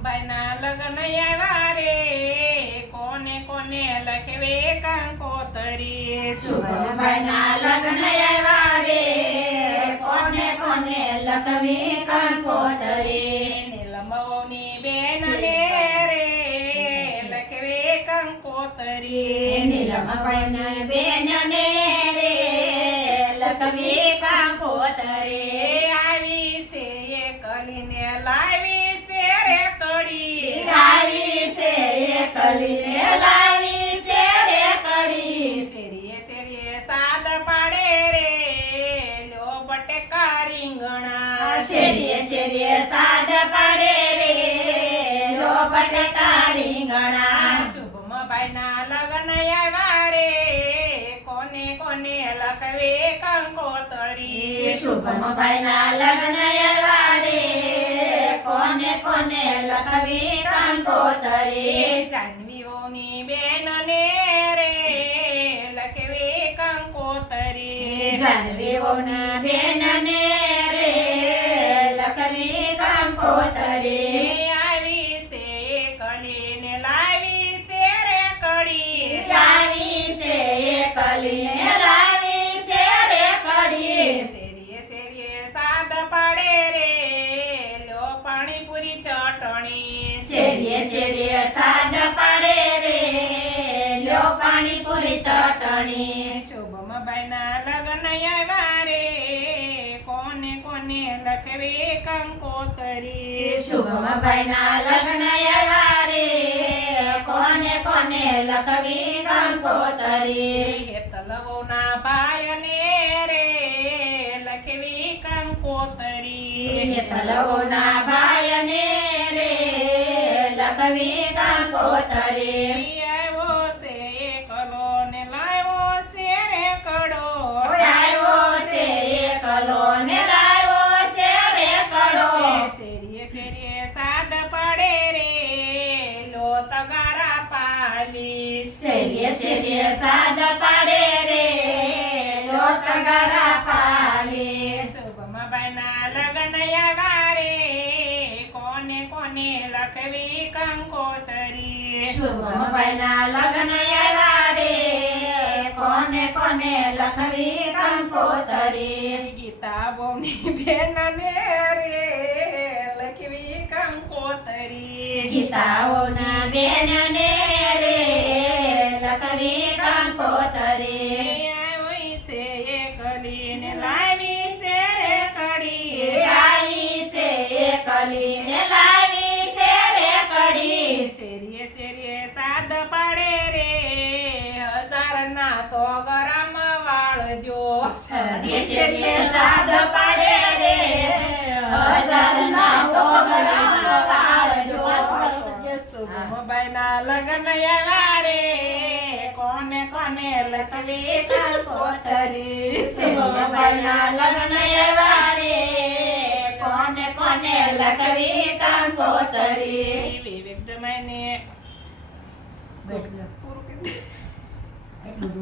શુભમભાઈના લગ્ન આવ્યા રે કોને કોને લખવે કંકોતરી શુભમભાઈના લગ્ન આવ્યા રે કોને કોને લખવી કંકોતરી નીલમવની બેન ને રે લખવે કંકોતરી નીલમભાઈની બેન ને રે લખવી કંકોતરી આવી છે એ કલીને લાવી છે રે કડી લાવી છે એ કલીને લાવી છે રે કડી શેરીએ શેરીએ સાદ પાડે રે લો બટેકા રીંગણા શેરીએ શેરીએ સાદ પાડે રે લો બટેટા રીંગણા શુભમભાઈના લગ્ન આવ્યા રે કોને કોને લખવે કંકોતરી શુભમભાઈના લગ્ન આવ્યા રે કોને કોને લખવી કંકોતરી જાનવીઓની બેન ને રે લખવે કંકોતરી જાનવીઓની બેન ને રે લખવી કંકોતરી આવી છે કલીને લાવી છે રે કડી લાવી છે એ કલીને લાવી છે રે કડી શેરીએ શેરીએ સાદ પાડે રે લો પાણીપુરી ચટણી શેરીએ શેરીએ સાદ પાડે રે લ્યો પાણીપુરી ચટણી શુભમભાઈના લગ્ન આવ્યા રે કોને કોને લખવે કંકોતરી શુભમભાઈના લગ્ન આવ્યા રે કોને કોને લખવી કંકોતરી હેતલવોના ભાઈને રે લખવી કંકોતરી તલવોના ભાઈને રે લખવી કંકોતરી આવ્યો છે એકલો ને લાવ્યો છે રે કડો આવ્યો છે એકલો ને લાવ્યો છે રે કડો શેરીએ શેરીએ સાદ પાડે રે લો તગારા પાલી શેરીએ શેરીએ સાદ પાડે રે લો તગારા પાલી શુભમભાઈના લગ્ન આવ્યા રે કોને કોને લખવી કંકોતરી શુભમભાઈના લગ્ન આવ્યા રે કોને કોને લખવી કંકોતરી ગીતા બહુની બેન ને રે લખવી કંકોતરી ગીતાઓના બેન ને રે લખવી કંકોતરી આવી છે એ કલીને લાવી છે રે કડી આવી છે એ કલીને લાવી છે રે કડી શેરીએ શેરીએ સાદ પાડે રે 1000ના 100 ગ્રામ વાળજો શેરીએ શેરીએ સાદ પાડે રે 1000ના 100 ગ્રામ વાળજો શુભમભાઈના લગ્ન આવ્યા રે કોને કોને લખવી કંકોતરી શુભમભાઈના લગ્ન આવ્યા રે કોને કોને લખવી કંકોતરી વિવેક જમાઈને પૂરું કીધું